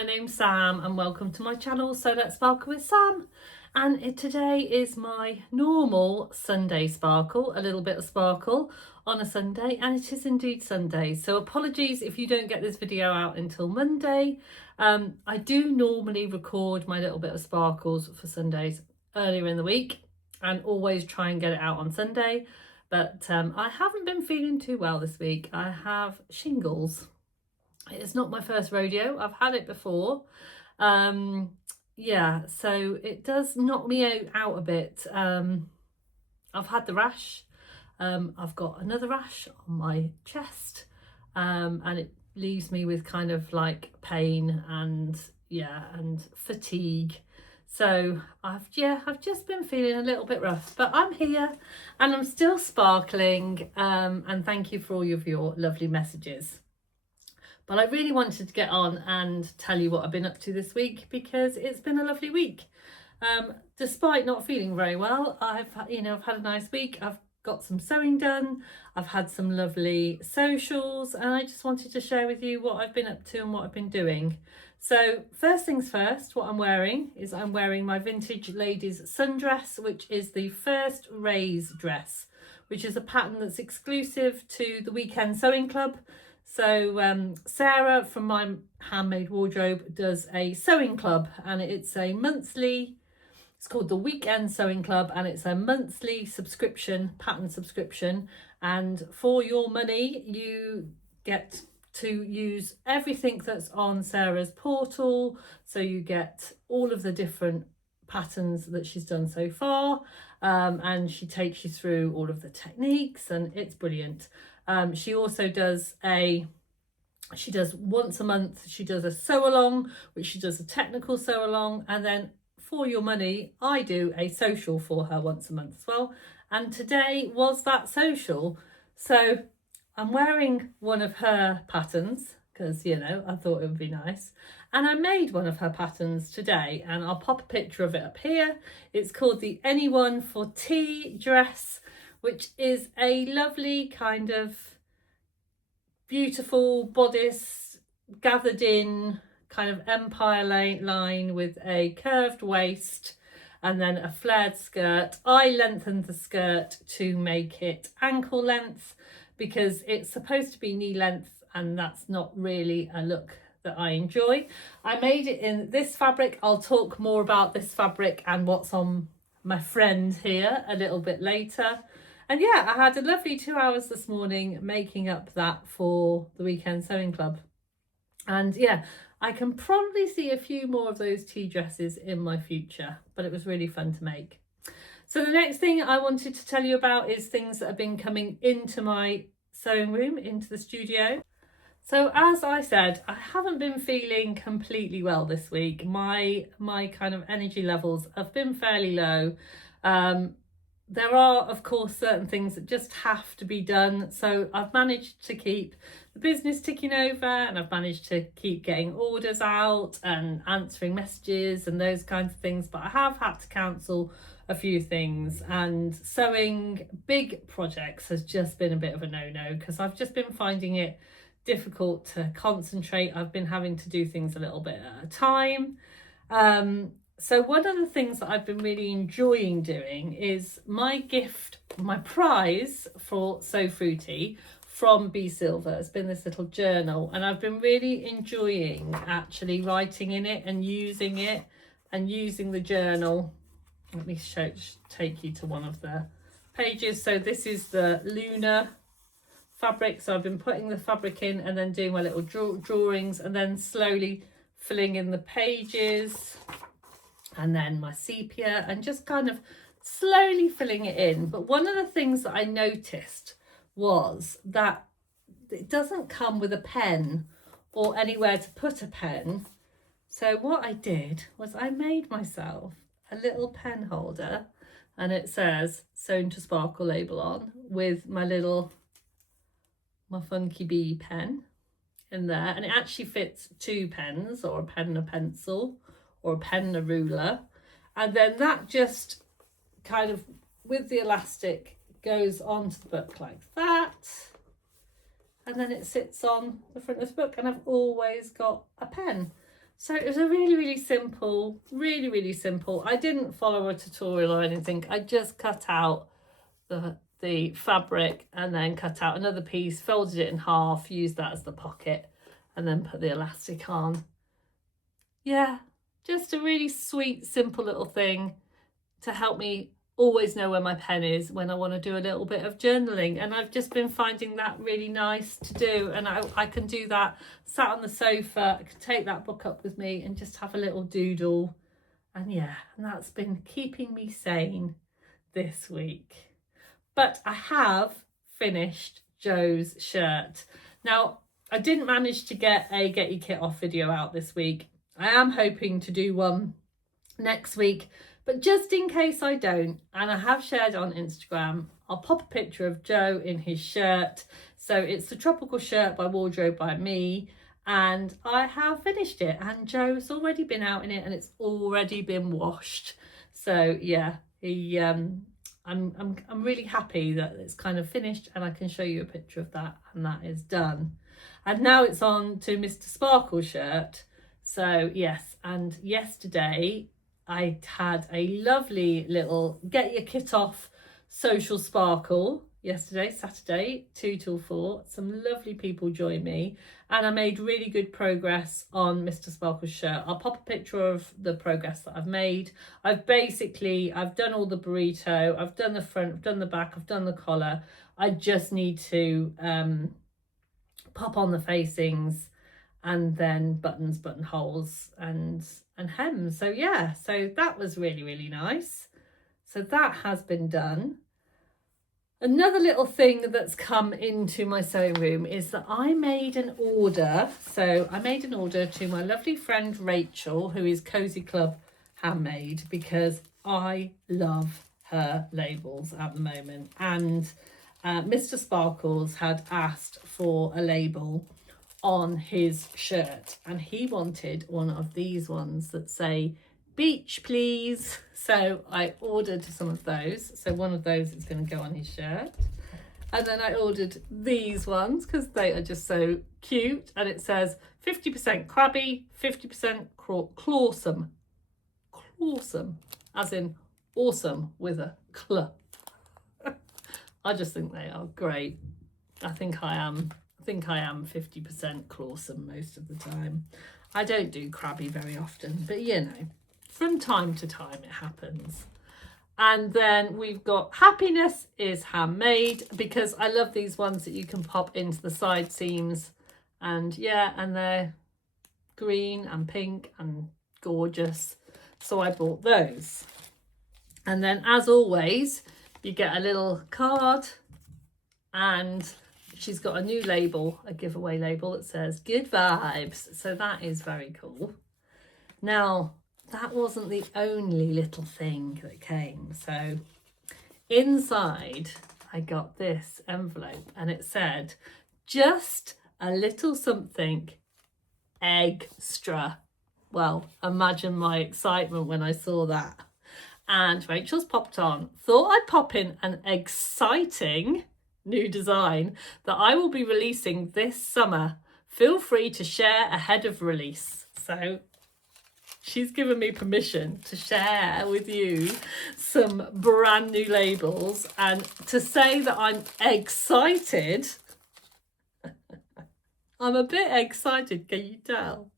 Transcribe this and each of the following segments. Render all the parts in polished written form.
my name's Sam and welcome to my channel, So Let's Sparkle with Sam. And today is my normal Sunday sparkle, a little bit of sparkle on a Sunday, and it is indeed Sunday. So apologies if you don't get this video out until Monday. I do normally record my little bit of sparkles for Sundays earlier in the week and always try and get it out on Sunday. But I haven't been feeling too well this week. I have shingles. It's not my first rodeo. I've had it before. Yeah, so it does knock me out a bit. I've had the rash. I've got another rash on my chest, and it leaves me with kind of like pain and and fatigue. So I've just been feeling a little bit rough, but I'm here and I'm still sparkling. And thank you for all of your lovely messages. But I really wanted to get on and tell you what I've been up to this week because it's been a lovely week. Despite not feeling very well, I've had a nice week. I've got some sewing done. I've had some lovely socials, and I just wanted to share with you what I've been up to and what I've been doing. So first things first, what I'm wearing is I'm wearing my vintage ladies sundress, which is the first raise dress, which is a pattern that's exclusive to the Weekend Sewing Club. So Sarah from my Handmade Wardrobe does a sewing club, and it's a monthly, it's called the Weekend Sewing Club, and it's a monthly subscription, pattern subscription, and for your money you get to use everything that's on Sarah's portal. So you get all of the different patterns that she's done so far, and she takes you through all of the techniques, and it's brilliant. She also does once a month, she does a sew along, which she does a technical sew along, and then for your money, I do a social for her once a month as well. And today was that social. So I'm wearing one of her patterns because, I thought it would be nice. And I made one of her patterns today, and I'll pop a picture of it up here. It's called the Anyone for Tea dress, which is a lovely kind of beautiful bodice gathered in kind of empire line with a curved waist and then a flared skirt. I lengthened the skirt to make it ankle length because it's supposed to be knee length, and that's not really a look that I enjoy. I made it in this fabric. I'll talk more about this fabric and what's on my friend here a little bit later. And I had a lovely 2 hours this morning making up that for the Weekend Sewing Club. And I can probably see a few more of those tea dresses in my future, but it was really fun to make. So the next thing I wanted to tell you about is things that have been coming into my sewing room, into the studio. So as I said, I haven't been feeling completely well this week. My kind of energy levels have been fairly low. There are, of course, certain things that just have to be done. So I've managed to keep the business ticking over, and I've managed to keep getting orders out and answering messages and those kinds of things. But I have had to cancel a few things, and sewing big projects has just been a bit of a no-no because I've just been finding it difficult to concentrate. I've been having to do things a little bit at a time. So one of the things that I've been really enjoying doing is my prize for So Fruity from Be Silver has been this little journal, and I've been really enjoying actually writing in it and using the journal. Let me take you to one of the pages. So this is the Lunar fabric. So I've been putting the fabric in and then doing my little drawings and then slowly filling in the pages, and then my sepia, and just kind of slowly filling it in. But one of the things that I noticed was that it doesn't come with a pen or anywhere to put a pen. So what I did was I made myself a little pen holder, and it says Sewn to Sparkle label on with my funky bee pen in there, and it actually fits 2 pens, or a pen and a pencil, or a pen and a ruler. And then that just kind of, with the elastic, goes onto the book like that, and then it sits on the front of the book, and I've always got a pen. So it was a really simple, really simple. I didn't follow a tutorial or anything. I just cut out the fabric and then cut out another piece, folded it in half, used that as the pocket, and then put the elastic on. Yeah, just a really sweet, simple little thing to help me always know where my pen is when I want to do a little bit of journaling. And I've just been finding that really nice to do. And I can do that sat on the sofa. I can take that book up with me and just have a little doodle. And yeah, and that's been keeping me sane this week. But I have finished Joe's shirt. Now, I didn't manage to get a Get Your Kit Off video out this week. I am hoping to do one next week, but just in case I don't, and I have shared on Instagram, I'll pop a picture of Joe in his shirt. So it's the Tropical Shirt by Wardrobe by Me, and I have finished it, and Joe's already been out in it and it's already been washed. So yeah, I'm really happy that it's kind of finished, and I can show you a picture of that, and that is done. And now it's on to Mr. Sparkle shirt. So yes, and yesterday I had a lovely little Get Your Kit Off social sparkle yesterday, Saturday, 2 till 4. Some lovely people joined me, and I made really good progress on Mr. Sparkle's shirt. I'll pop a picture of the progress that I've made. I've done all the burrito, I've done the front, I've done the back, I've done the collar. I just need to pop on the facings, and then buttons, buttonholes, and hems. So yeah, so that was really nice. So that has been done. Another little thing that's come into my sewing room is that I made an order. So I made an order to my lovely friend Rachel, who is Cosy Club Handmade, because I love her labels at the moment. And Mr. Sparkles had asked for a label on his shirt, and he wanted one of these ones that say beach please. So I ordered some of those. So one of those is going to go on his shirt. And then I ordered these ones because they are just so cute, and it says 50% crabby, 50% clawsome, as in awesome with a cl. I just think they are great. I think I am 50% clawsome most of the time. I don't do crabby very often, but you know, from time to time it happens. And then we've got Happiness is Handmade, because I love these ones that you can pop into the side seams. And yeah, and they're green and pink and gorgeous. So I bought those. And then as always, you get a little card, and she's got a new label, a giveaway label that says good vibes. So that is very cool. Now, that wasn't the only little thing that came. So inside I got this envelope, and it said just a little something extra. Well, imagine my excitement when I saw that. And Rachel's popped on, thought I'd pop in an exciting new design that I will be releasing this summer. Feel free to share ahead of release. So she's given me permission to share with you some brand new labels, and to say that I'm excited. I'm a bit excited, can you tell?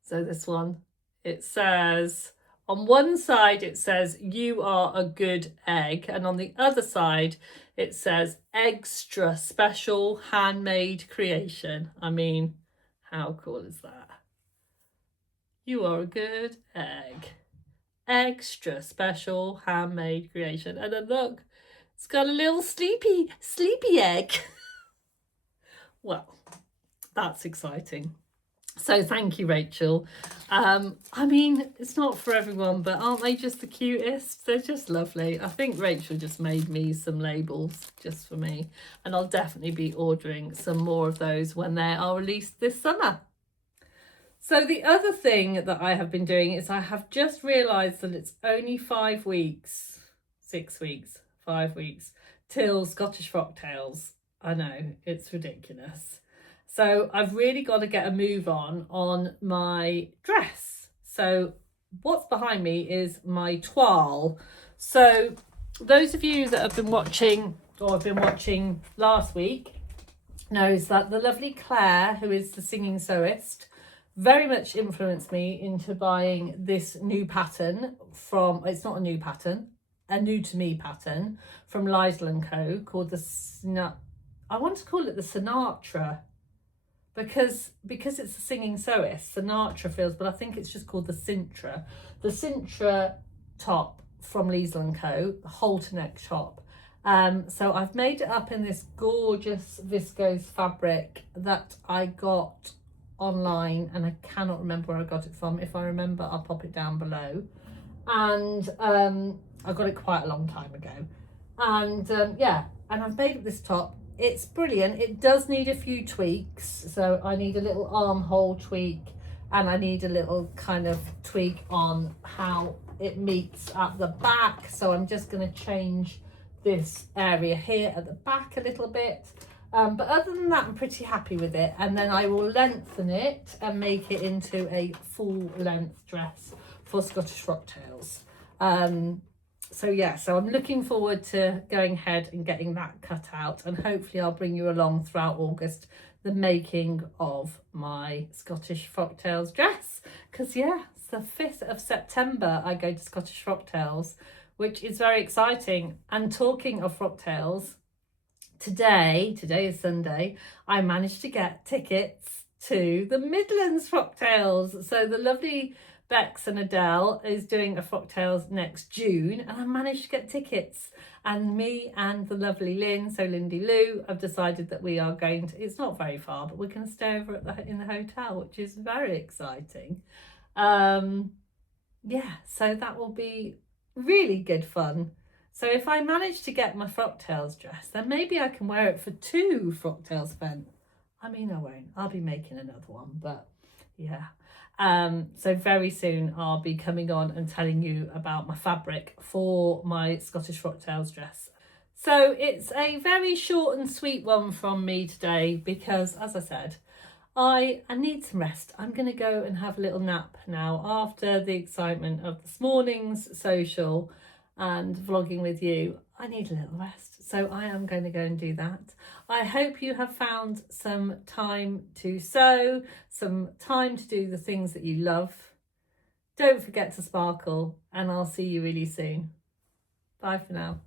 So this one, it says, on one side it says you are a good egg, and on the other side it says extra special handmade creation. I mean, how cool is that? You are a good egg. Extra special handmade creation. And then look, it's got a little sleepy egg. Well, that's exciting. So thank you, Rachel. I mean, it's not for everyone, but aren't they just the cutest? They're just lovely. I think Rachel just made me some labels just for me, and I'll definitely be ordering some more of those when they are released this summer. So the other thing that I have been doing is I have just realised that it's only 5 weeks, till Scottish Frocktails. I know, it's ridiculous. So I've really got to get a move on my dress. So what's behind me is my toile. So those of you that have been watching, or have been watching last week, knows that the lovely Claire, who is the singing sewist, very much influenced me into buying this new pattern from, it's not a new pattern, a new to me pattern from Lysel & Co. called I want to call it the Sinatra, because it's a singing sewist. Sinatra feels, but I think it's just called the Sintra. The Sintra top from Lysel & Co., the halter neck top. So I've made it up in this gorgeous viscose fabric that I got online, and I cannot remember where I got it from. If I remember, I'll pop it down below. And I got it quite a long time ago. And yeah, and I've made up this top. It's brilliant. It does need a few tweaks. So I need a little armhole tweak, and I need a little kind of tweak on how it meets at the back. So I'm just going to change this area here at the back a little bit. But other than that, I'm pretty happy with it. And then I will lengthen it and make it into a full length dress for Scottish Frocktails. So yeah, so I'm looking forward to going ahead and getting that cut out, and hopefully I'll bring you along throughout August the making of my Scottish Frocktails dress, because yeah, it's the 5th of September I go to Scottish Frocktails, which is very exciting. And talking of Frocktails, today is Sunday, I managed to get tickets to the Midlands Frocktails. So the lovely Bex and Adele is doing a Frocktails next June, and I managed to get tickets. And me and the lovely Lynn, so Lindy Lou, have decided that we are going to, it's not very far, but we're going to stay over in the hotel, which is very exciting. Yeah, so that will be really good fun. So if I manage to get my Frocktails dress, then maybe I can wear it for 2 Frocktails events. I mean, I won't. I'll be making another one, but yeah. So very soon I'll be coming on and telling you about my fabric for my Scottish Frocktails dress. So it's a very short and sweet one from me today, because as I said, I need some rest. I'm going to go and have a little nap now after the excitement of this morning's social and vlogging with you. I need a little rest, so I am going to go and do that. I hope you have found some time to sew, some time to do the things that you love. Don't forget to sparkle, and I'll see you really soon. Bye for now.